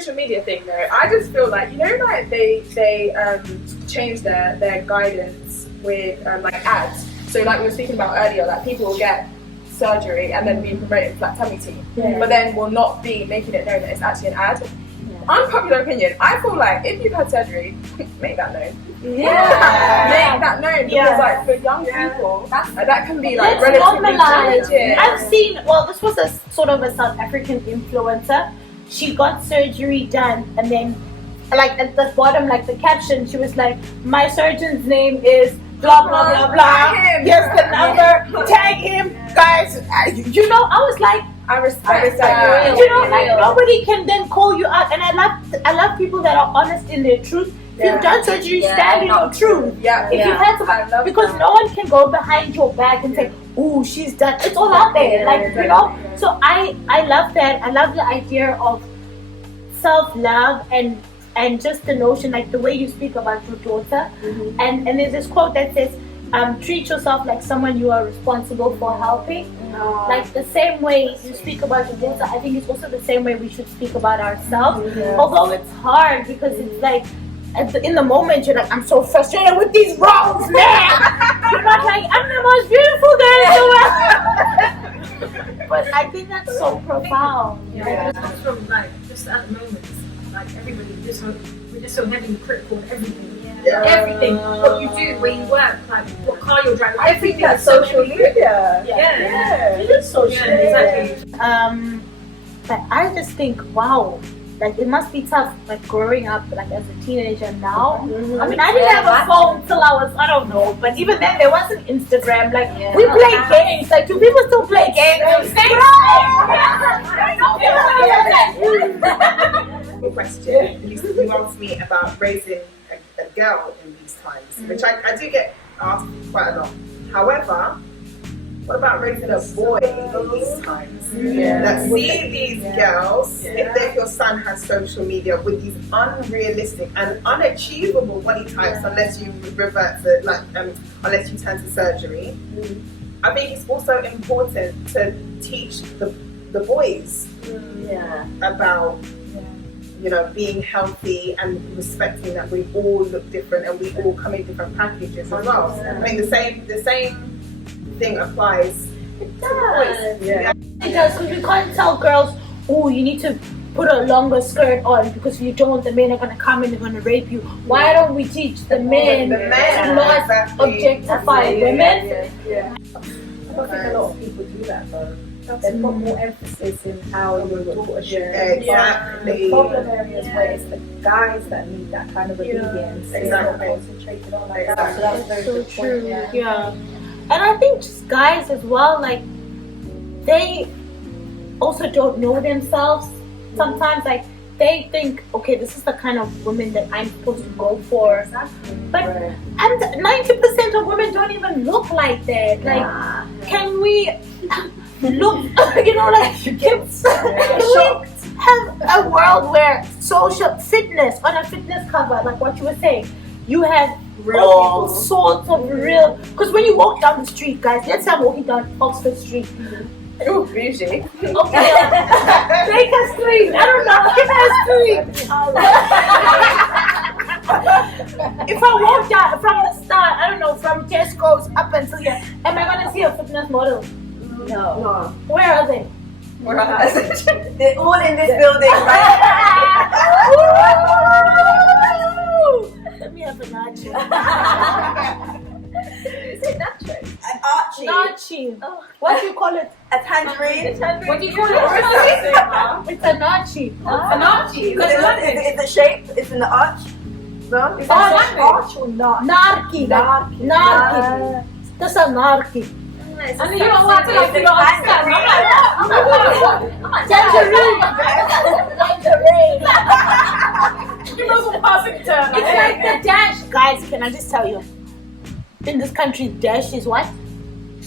social media thing though, I just feel like, you know, like they change their guidance with like ads. So like we were speaking about earlier, like people will get surgery and then be promoting flat tummy tea, but then will not be making it known that it's actually an ad. Unpopular opinion, I feel like if you've had surgery, make that known. Make that known, because like for young people, that can be like relatively challenging. I've seen, well, this was a sort of a South African influencer. She got surgery done, and then like at the bottom, like the caption, she was like, my surgeon's name is blah blah blah blah. Here's the number, tag him, guys. You know, I was like, I respect that. You know, like nobody can then call you out, and I love people that are honest in their truth. If you've done surgery, stand in your truth. If you've had some, because no one can go behind your back and say, "Ooh, she's done." It's all out there, like you know. So I love that. I love the idea of self-love and just the notion, like the way you speak about your daughter. And there's this quote that says, treat yourself like someone you are responsible for helping. Like the same way you speak about your daughter, I think it's also the same way we should speak about ourselves. Although it's hard, because it's like in the moment you're like, I'm so frustrated with these roles, man. You're not like, I'm the most beautiful girl in the world. But I think that's so profound. It comes from like just at the moment, like everybody we're just so heavily critical of everything. Everything, what you do, where you work, like what car you're driving, everything. That's social media. It is social media. Exactly. But I just think, wow, like it must be tough, like growing up, like as a teenager now. I mean, I didn't have a phone till I was, I don't know, but even then there wasn't Instagram. Like we played games. Like, do people still play games? Question. You asked me about raising a girl in these times, which I do get asked quite a lot. However, what about raising a boy in these times? That see these girls, if your son has social media with these unrealistic and unachievable body types, unless you revert to unless you turn to surgery. I think it's also important to teach the boys about being healthy and respecting that we all look different and we all come in different packages as well. I mean, the same thing applies. It does. It does, because we can't tell girls, oh, you need to put a longer skirt on, because if you don't, the men are going to come and they're going to rape you. Why don't we teach the men to not objectify women? I don't think a lot of people do that though. There's not more emphasis in how your daughter should. Exactly. The problem areas where it's the guys that need that kind of obedience. Exactly. Not concentrated on like that. So that's a very good true. point. Yeah. And I think just guys as well, like they also don't know themselves. Sometimes like they think, okay, this is the kind of woman that I'm supposed to go for. But and 90% of women don't even look like that. Like, can we look, like can we have a world where social fitness, on a fitness cover, like what you were saying, you have all sorts of real, because when you walk down the street, guys, let's say I'm walking down Oxford Street. Ooh, bougie. Okay, Baker Street. I don't know. Baker Street. If I walk down from the start, I don't know, from Tesco's up until here, am I gonna see a fitness model? No. Where are they? They're all in this building, right? Let me have a nacho. Is it nacho? An Archie. Nachi. Oh. What do you call it? A tangerine. What do you call it? It's a nachi. An archie. Is the shape? It's in the arch? No? Is that arch or not? Narki. Narki. That's a narki. And you don't want to like, you don't understand. Tangerine. You know some perfect term. It's like the dash. Guys, can I just tell you? In this country, dash is what?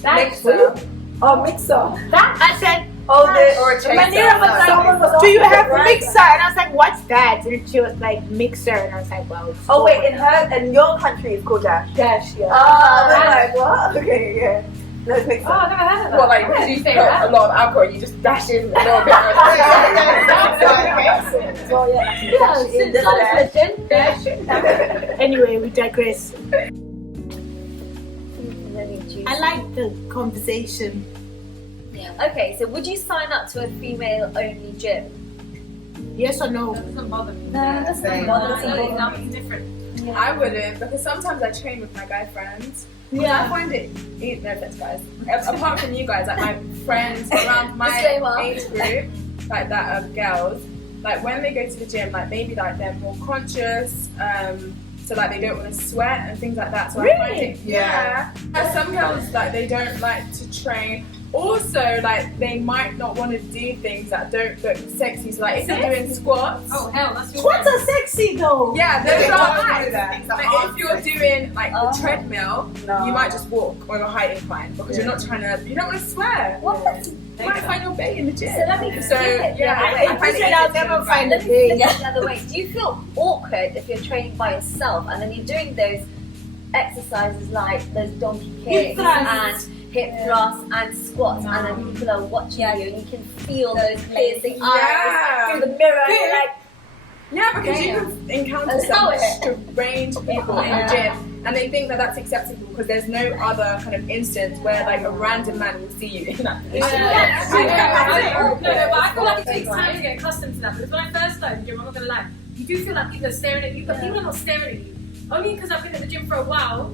Mixer. Oh, mixer. That I said. Oh, Or a chaser. Manira was like, do you have a mixer? And I was like, what's that? And she was like, mixer. And I was like, well. Oh, wait, in your country it's called dash? Dash, yeah. Oh, like, what? Okay, yeah. No, it makes Oh, I've sense. never heard of that. Well, like, because you think a lot of alcohol, you just dash in a little bit. Well, yeah. Anyway, we digress. I like the conversation. Okay, so would you sign up to a female-only gym? Yes or no? That doesn't bother me. No, it doesn't bother me. Different. I wouldn't, because sometimes I train with my guy friends. I find it, no offense guys, apart from you guys, like my friends around my Disclaimer. age group, like that of girls, like when they go to the gym, like maybe like they're more conscious, so like they don't want to sweat and things like that. So I find it, yeah. Some girls like they don't like to train. Also, like they might not want to do things that don't look sexy. So like if you're doing squats, Oh hell, that's your Squats are sexy though. yeah, those They are don't do nice. that. But if you're doing like the treadmill, No. you might just walk on a high incline because you're not trying to. You don't want to swear. You might find your bae in the gym. So let me So flip it the yeah, other way. I find it I'll never find Let a me flip thing. it the other way. Do you feel awkward if you're training by yourself and then you're doing those exercises like those donkey kicks and hip thrusts and squats and then people are watching you and you can feel those piercing eyes through the mirror and you're like, Yeah, because you can encounter Let's some go with strange people in the gym, and they think that that's acceptable because there's no other kind of instance where like a random man will see you in that position. No, but I feel like it takes time to get accustomed to that. Because when I first started the gym, I'm not gonna lie, you do feel like people are staring at you, but people are not staring at you. Only because I've been at the gym for a while,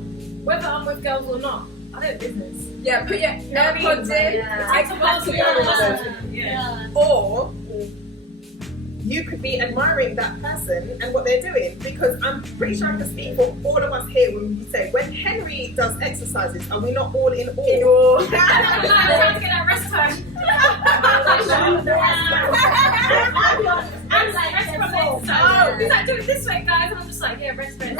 whether I'm with girls or not, I know business. Yeah, put your AirPods in. Yeah. It takes a while to get accustomed to it. Yeah. Or you could be admiring that person and what they're doing, because I'm pretty sure I can speak for all of us here when we say when Henry does exercises, are we not all in awe? I'm trying to get that rest time. I'm like, rest from exercise. He's like, do it this way, guys. And I'm just like, yeah, rest. But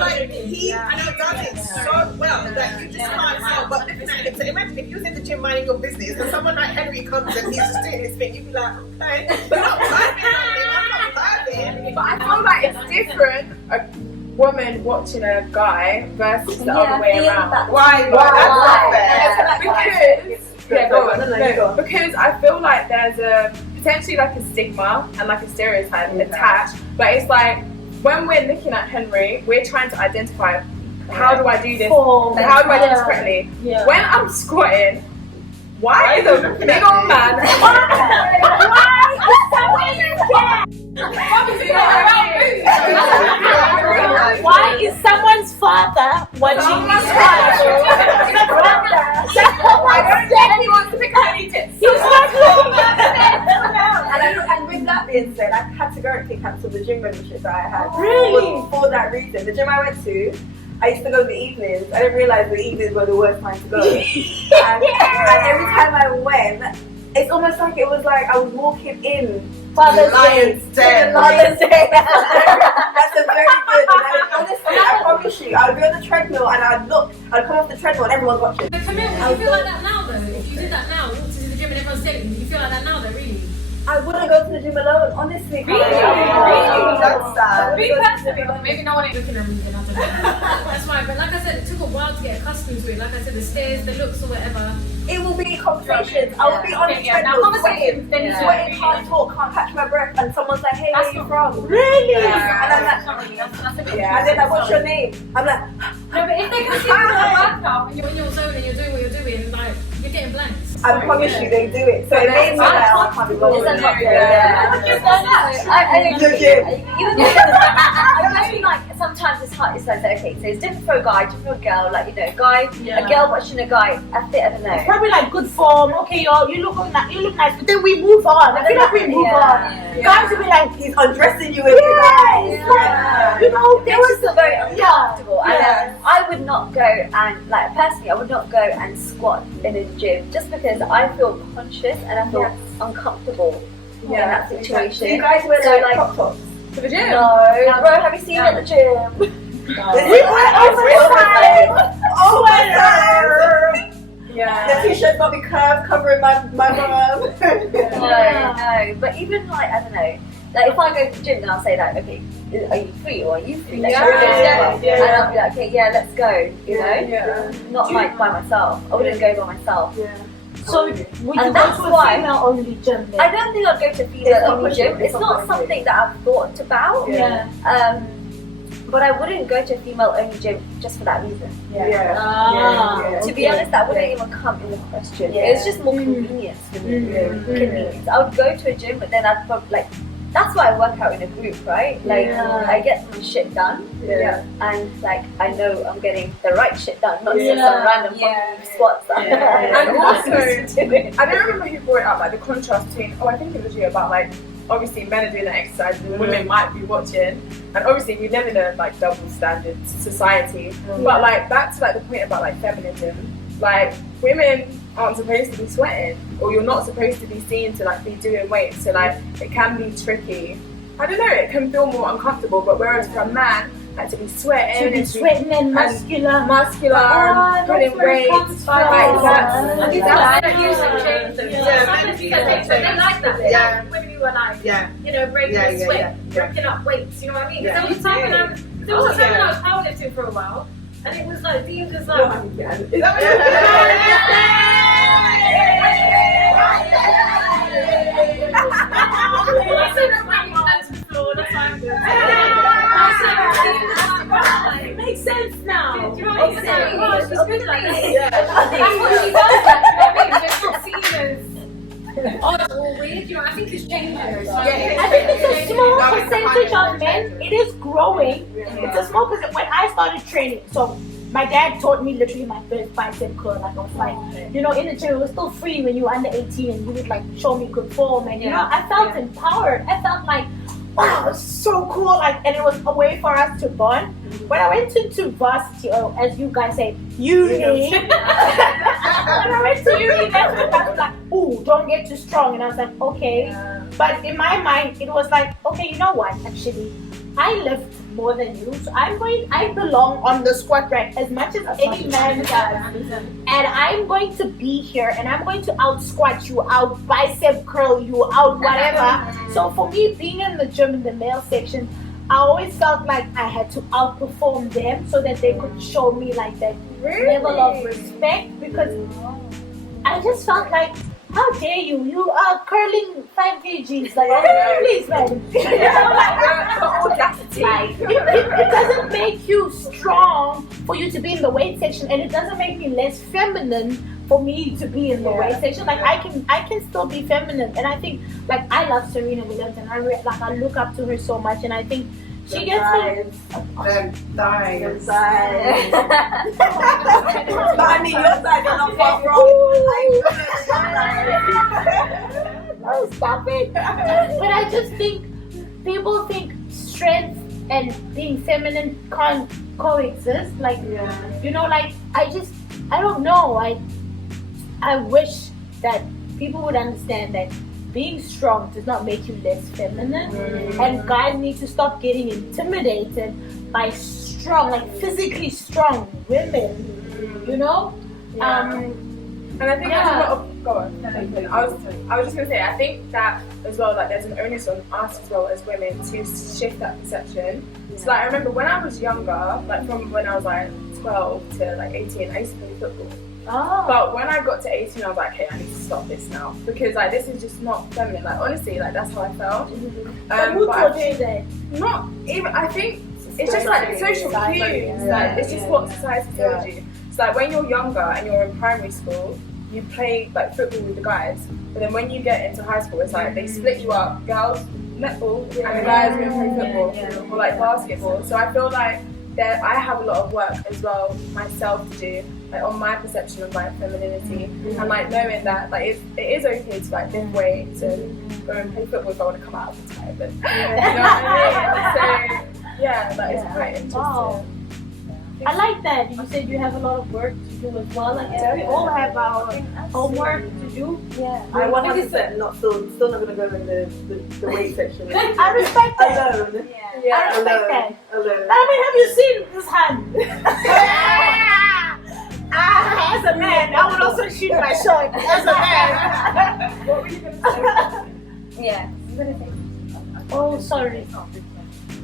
like he does it so well that you just can't help but looking at him. So imagine if you was in the gym minding your business and someone like Henry comes and he's just doing his thing, you'd be like, okay, but not perfect, I'm not perfect. But I feel like it's different. A woman watching a guy versus the other way around. Why? Because I feel like there's a potentially like a stigma and like a stereotype attached, but it's like when we're looking at Henry, we're trying to identify how do I do this? How do I do this correctly? Yeah. When I'm squatting, why is a big old man? Why is someone's father watching his father? He wants to pick up any tits. He's not looking And with that being said, I categorically cancelled the gym membership that I had. Really? For that reason. The gym I went to, I used to go in the evenings. I didn't realise the evenings were the worst time to go. and every time I went, it's almost like it was like I was walking in Father's Day. Father's Day. That's a very good. And honestly, I promise you, I would be on the treadmill and I'd come off the treadmill and everyone's watching. But Camille, would you feel like that now though? If you did that now, walked into the gym and everyone's staring, would you feel like that now though, really? I wouldn't go to the gym alone, honestly. Really? That's sad. Me personally, but maybe no one ain't looking at me then, I don't know. That's fine, but like I said, it took a while to get accustomed to it. Like I said, the stairs, the looks or whatever. It will be conversations. I will be on the Now treadmill, conversations, then Yeah. sweating, can't talk, can't catch my breath, and someone's like, "Hey, where That's are you from?" Really? And I'm like, That's a bit. and then like, "What's your name?" I'm like, No, but if they can see you in a workout and you're in your zone and you're doing what you're doing, like, you're getting blanks. I promise you, they do it. So it made me like, "Oh, I can't be bothered." It's a lot I mean, like sometimes it's hard. It's like okay, so it's different for a guy, different for a girl. Like a girl watching a guy, I don't know. Probably like good form. Okay, you look nice, but then we move on. I feel like we move on. Guys will be like, He's undressing you with his eyes. you know, It was still very uncomfortable, Yeah. and I would not go and like personally, I would not go and squat in a gym just because I feel conscious and I feel uncomfortable in that situation. Do you guys wear So, like crop tops? To the gym. No, bro, have you seen it at the gym? We wear oversized. Yeah. The t-shirt's got me curved, covering my bum. No, but even like I don't know, Like if I go to the gym, then I'll say like, okay, are you free or are you free? Like, Yeah, shall we go yeah, together? yeah. And I'll be like, okay, yeah, let's go. You know, Yeah. not like by myself. I wouldn't go by myself. So would you And go that's to a why- female only gym then? I don't think I'd go to a It's female not only gym. pushing, It's not something that I've thought about. Yeah. But I wouldn't go to a female only gym just for that reason. Ah, To be honest, that wouldn't even come in the question. Yeah. It's just more convenience for me. Convenience. I would go to a gym, but then I'd probably like. That's why I work out in a group, right? Like Yeah. I get my shit done, and like I know I'm getting the right shit done, not just Yeah. some random fucking squats. That And I'm also, not used to doing. I don't remember who brought it up, like the contrast between, I think it was you, about like, obviously men are doing the exercise and women might be watching. And obviously we live in a like double standard society. But like back to like the point about like feminism, like women aren't supposed to be sweating, or you're not supposed to be seen to like be doing weights. So like it can be tricky. I don't know, it can feel more uncomfortable, but whereas for a man, like to be sweating, to be and sweating and muscular. muscular, Ah, putting that's where it weights, comes like from. that. I think That's that usually change them. Yeah, Sometimes men because do they that. like that. They Yeah. like women who are like, Yeah. you know, breaking Yeah, the yeah, sweat, yeah, yeah. ripping up weights. You know what I mean? Yeah. There was a time when I there was a time when I was powerlifting for a while, and it was like Dean was like. Is that what I said I'm bringing that to the floor. That's why I'm doing it. It makes sense now. Do you know what I'm saying? Oh, she's good like that. Yeah. That's what she does. Like, you know what I mean? It's not seen as or weird. You know, I think it's changing. I think it's a small percentage of men. It is growing. It's a small percentage. When I started training, so my dad taught me literally my first bicep curl. Like I was like, you know, in the gym, it was still free when you were under 18, and you would like show me good form, and you know, I felt empowered. I felt like, wow, it's so cool. Like, and it was a way for us to bond. When I went into varsity, or as you guys say, uni. When I went to uni, that's when I was like, ooh, don't get too strong. And I was like, okay. But in my mind, it was like, okay, you know what? Actually, I lift more than you, so I belong on the squat rack as much as any man does. And I'm going to be here, and I'm going to out squat you, out bicep curl you, out whatever. So for me, being in the gym in the male section, I always felt like I had to outperform them so that they could show me like that level of respect, because I just felt like, how dare you? You are curling 5 kgs. Like, please, man. You know, like, it doesn't make you strong for you to be in the weight section, and it doesn't make me less feminine for me to be in the weight section. Like, I can still be feminine, and I think, like, I love Serena Williams, and I look up to her so much, and I think she gets it. Thighs. But I mean, your side are not far from. Oh, stop it. But I just think people think strength and being feminine can't coexist. Like, you know, like, I don't know. I wish that people would understand that being strong does not make you less feminine. And guys need to stop getting intimidated by strong, like physically strong women, you know? And I think there's a lot of, go on. I was just gonna say, I think that as well, like there's an onus on us as well as women to shift that perception. So like I remember when I was younger, like from when I was like 12 to like 18, I used to play football. But when I got to 18, I was like, okay, I need to stop this now, because like this is just not feminine. Like honestly, like that's how I felt. Who but taught you that? not even, I think it's just like social cues. Like it's just what society tells you. So like when you're younger and you're in primary school, you play like football with the guys, but then when you get into high school, it's like they split you up, girls netball and the guys are going to play football or like basketball. So I feel like that I have a lot of work as well myself to do, like on my perception of my femininity, and like knowing that like it is okay to like lift weights and go and play football if I want to come out of the time. But, you know what I mean? So yeah, that is quite interesting. Wow. I like that. You said you have a lot of work to do as well. Like we all have our homework to do. I 100% not still not gonna go in the weight section. I respect that. Alone. I respect that. Alone. I mean, have you seen this hand? As a man, I would also shoot my shot. As a man. What were you gonna say? Yeah. Oh, sorry. It's not.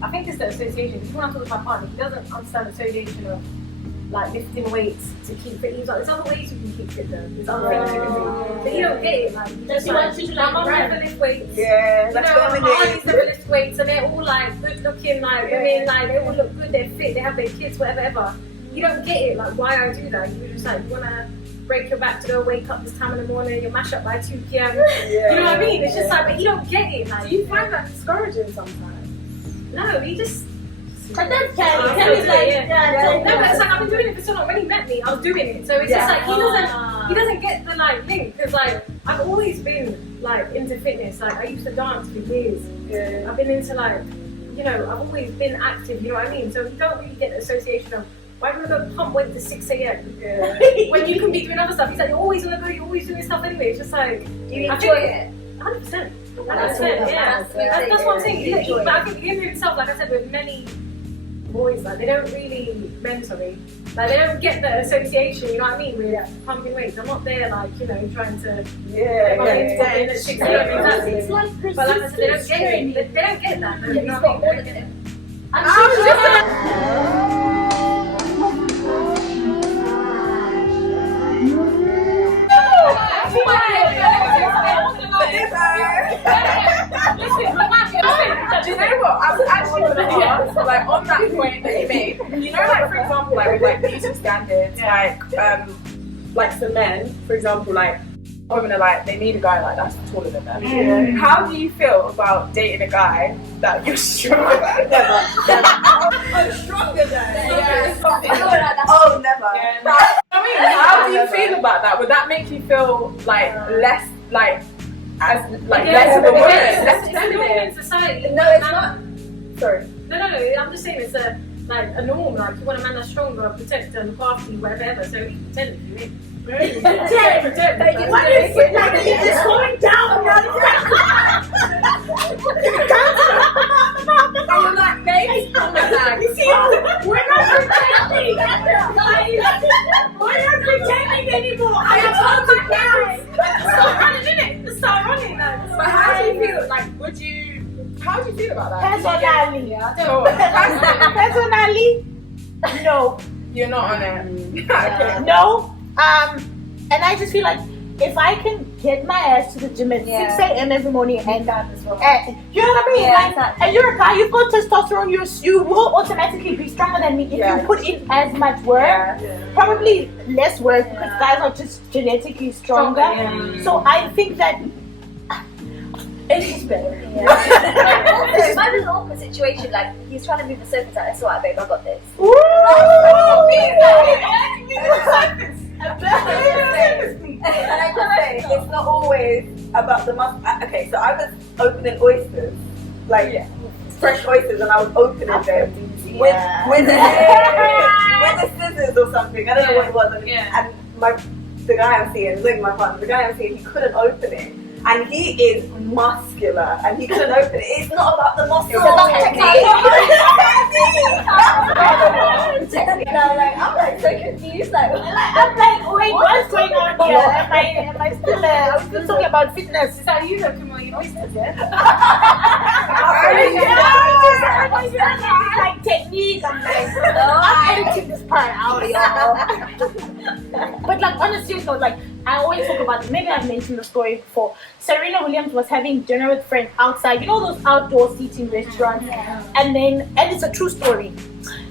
I think it's the association. Because when I talk to my partner, he doesn't understand the association of like lifting weights to keep fit. He's like, there's other ways you can keep fit though. There's other things you can do. But he don't get it. Like, Does he want you to my like mum run? never lift weights. Yeah, You that's know, what my aunties never lift weights, and they're all like good looking, like women, like they all look good, they're fit, they have their kids, whatever. You don't get it, like why I do that. You're just like, you wanna break your back to go wake up this time in the morning, you mash up by 2 p.m. You know what I mean? It's just like, but you don't get it. Like, Do you find that discouraging sometimes? no, he just. But that's Oh, Kelly's like, No, but it's like I've been doing it for so long. When he met me, I was doing it. So it's just like he doesn't get the like link because like I've always been like into fitness. Like I used to dance for years. Yeah. I've been into like, you know, I've always been active. You know what I mean? So you don't really get the association of why do you go pump weight to 6 a.m. Yeah. when you can be doing other stuff. He's like you're always gonna go. You're always doing stuff anyway. It's just like You I enjoy think- it. 100%. That's 100%. Yeah. that's That's what I'm saying. you enjoy But I it. think him himself, like I said, with many boys, like they don't really mentally, like they don't get the association. You know what I mean? With pumping weights, I'm not there, like you know, trying to. Yeah, pump into something at 6 a.m. Exactly. It's like But like I said, they don't get it. They don't get that. You know what I mean? I'm sure Do you know what? I was actually going to ask, like, on that point that you made, you know, like, for example, like, with, like, beauty standards, like, some men, for example, like, women are like, they need a guy like that's taller than them. Yeah. How do you feel about dating a guy that you're stronger than? I'm stronger than. Oh, never. I mean, how do you feel about that? Would that make you feel, like, less, like, as, like, less of a woman? Less It's a norm in feminine? society. No, it's not. Sorry. No, I'm just saying it's a like a norm. Like you want a man that's stronger, protect and look after you, whatever. So he pretend to do it. Pretend. what is it like? It's just going down. And you're like, babe, oh my God. You see, we're not pretending. We're not pretending anymore. I am talking now. Start running, innit? Start running. But how do you feel? Like, how do you feel about that? Personally, So, personally, no, you're not on it. Okay. no. And I just feel like if I can get my ass to the gym at 6 a.m. every morning and you know what I mean? Yeah, Like, exactly. and you're a guy, you've got testosterone, you will automatically be stronger than me if you put in as much work. Probably less work because guys are just genetically stronger. So I think that it's just better. It might be an awkward situation, like he's trying to move the surface out. That's alright, babe, I got this. And I just say, it's not always about the muscle. Okay, so I was opening oysters, like fresh oysters, and I was opening them with the scissors or something. I don't know what it was. And the guy I'm seeing, like my partner, the guy I'm seeing, he couldn't open it. And he is muscular, and he couldn't open it. It's not about the muscle. It's about technique. I'm like so confused. Like, I'm like, wait, what's going on here? Am I still I'm still talking about fitness? Is that you looking more your oysters, yeah? Like technique, I'm like, I'm editing this part out, y'all. But like honestly, though, like I always talk about, maybe I've mentioned the story before. Serena Williams was having dinner with friends outside, you know those outdoor seating restaurants, and it's a true story.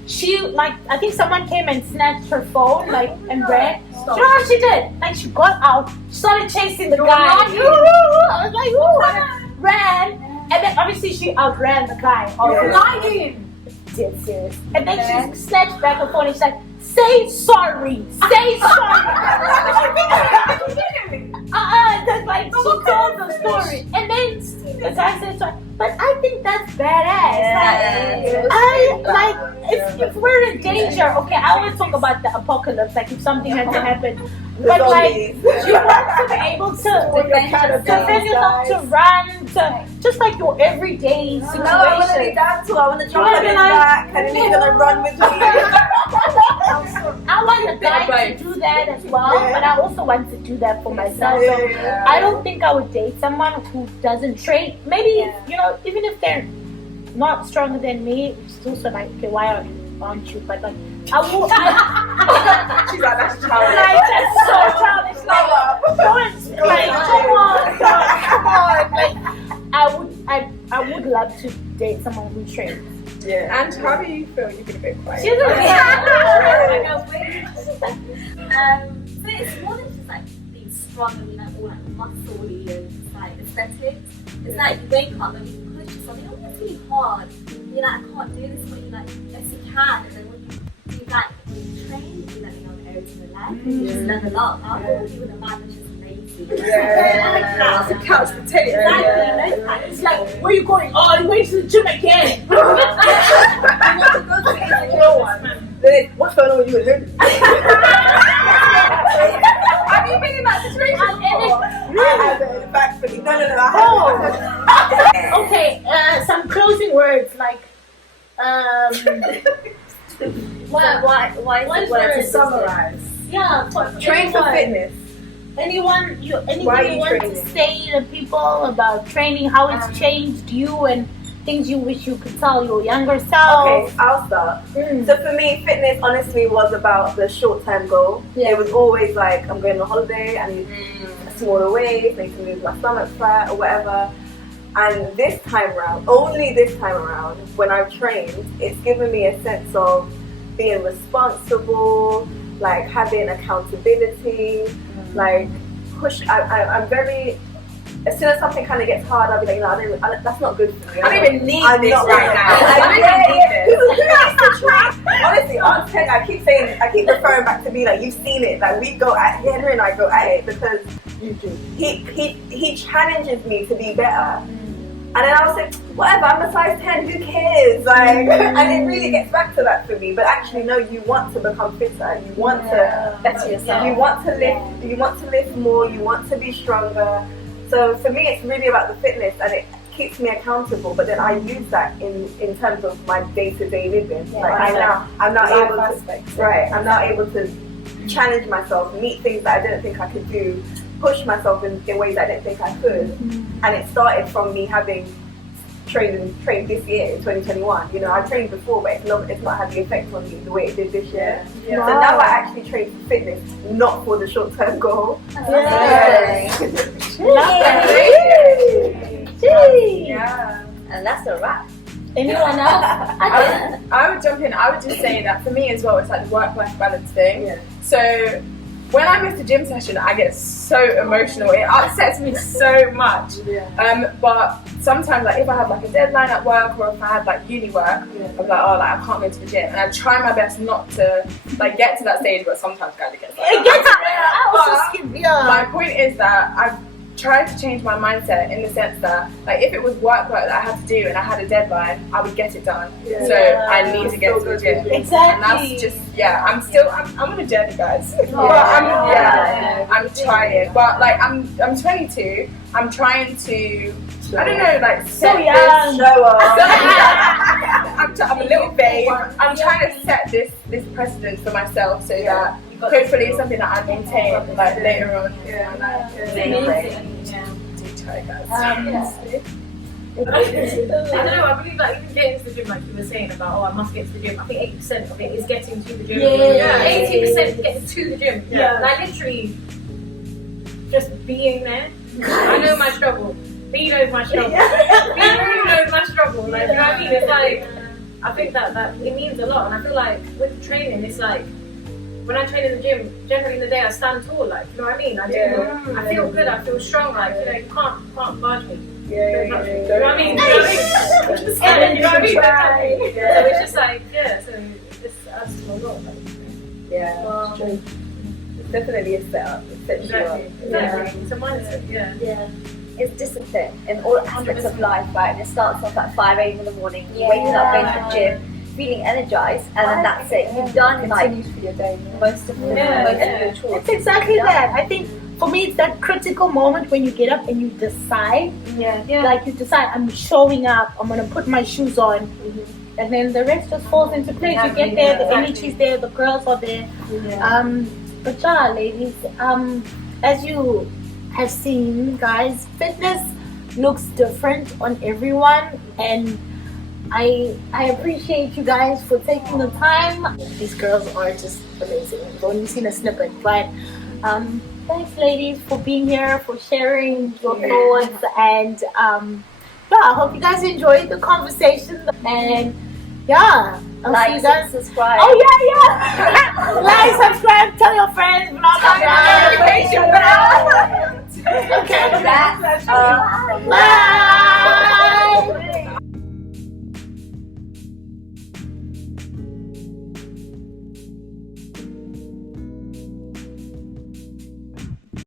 She, like, I think someone came and snatched her phone, like, and ran. You know what she did? Like, she got out, started chasing the guy. I was like, ooh, ran, and then obviously she outran the guy. Lying. Dead serious. And then she snatched back her phone and she's like, say sorry, say sorry. That's like, she told the story. And then the guy said sorry. But I think that's badass. If we're in danger, okay, I always talk about the apocalypse, like if something had to happen. But like, you want to be able to defend yourself, to run, to just like your everyday situation. No, I want to be down too. I want to jump on his back, and then he's gonna run with me. I want a guy to do that as well, but I also want to do that for myself. So I don't think I would date someone who doesn't train. Maybe even if they're not stronger than me, it's also like, okay, why aren't you? But like, I will. She's like, that's childish. Like, that's so childish. Like, come on. Like, I would love to date someone who trains. Yeah. And how do you feel? You've been a bit quiet. She's a So it's more than just like being strong and like all like muscly and like aesthetics. It's like you wake up and you push something. Oh, that's really hard. You're like, I can't do this, but you're like, yes, you can. And then when you do that, when you train, you like, on the areas of your life, you just learn a lot. I don't know if you would imagine just lazy. It's a couch potato. It's like, where are you going? Oh, I'm going to the gym again. What's going on with you and him? Have you been in that situation before? I haven't. Factfully. No. Okay, some closing words like Why is One it word word. to Summarize. yeah, Train for fitness. Anything Why you are you want to training? say to people about training, how it's changed you, and things you wish you could tell your younger self? Okay, I'll start. So for me, fitness honestly was about the short-term goal. It was always like, I'm going on holiday, I need a smaller waist, I need to lose my stomach fat or whatever. And this time around, only this time around, when I've trained, it's given me a sense of being responsible, like having accountability, like I'm very, as soon as something kind of gets hard, I'll be like, no, that's not good for me. I don't even need this not right now. I don't even need this. Who needs to train? Honestly, I keep referring back to me, like, you've seen it, like, Henry and I go at it because he challenges me to be better. And then I was like, whatever, I'm a size 10, who cares? Like, and it really gets back to that for me. But actually, no, you want to become fitter. You want to better yourself. You want to lift. You want to lift more. You want to be stronger. So for me, it's really about the fitness, and it keeps me accountable. But then I use that in terms of my day-to-day living. I'm now able to challenge myself, meet things that I didn't think I could do, push myself in ways I didn't think I could. And it started from me having trained this year in 2021. You know, I trained before, but it's not had the effect on me the way it did this year. So now I actually train for fitness, not for the short-term goal. And that's a wrap. Anyone else? I would jump in. I would just say that for me as well, it's like the work-life balance thing. So when I miss a gym session, I get so emotional. It upsets me so much. But sometimes, like if I have like a deadline at work, or if I have like uni work, I'm like, oh, like I can't go to the gym, and I try my best not to like get to that stage. But sometimes, kind of gets like that. My point is that I've tried to change my mindset in the sense that, like, if it was work that I had to do and I had a deadline, I would get it done. So I need to get to the gym. Exactly. And that's just, I'm on a journey, guys. But I'm trying. But like, I'm 22. I'm trying to, I don't know, like, set this. I'm a little babe. I'm trying to set this precedent for myself so that hopefully it's something that I maintain like later on. I don't know, I believe like even getting to the gym, like you were saying about, I must get to the gym. I think 80% of it is getting to the gym. 80% is getting to the gym. Like literally just being there. I know my struggle. B knows my struggle. B really knows my struggle. Like, you know what I mean? It's like, I think that it means a lot. And I feel like with training, it's like, when I train in the gym, generally in the day I stand tall, like, you know what I mean? I feel good, I feel strong, like, you know, you can't budge me. You know what I mean? So it's just like, so this adds to a lot. Like, it's true. It's definitely a setup. It sets you up. Exactly. It's a mindset, It's discipline in all aspects of life, right? And it starts off at 5 a.m. in the morning, waking up, going to the gym, feeling energized, and then that's it. You've done like for your day. most of your chores. It's exactly that. I think for me, it's that critical moment when you get up and you decide. Like you decide, I'm showing up. I'm gonna put my shoes on, and then the rest just falls into place. You get there, the energy's there, the girls are there. But yeah, ladies, as you have seen, guys, fitness looks different on everyone, and I appreciate you guys for taking the time. These girls are just amazing. I've only seen a snippet, but thanks, ladies, for being here, for sharing your thoughts, and yeah, I hope you guys enjoyed the conversation. And yeah, I'll see you guys. Subscribe. Oh yeah. Like, subscribe, tell your friends, blah blah blah. Okay. That's Bye.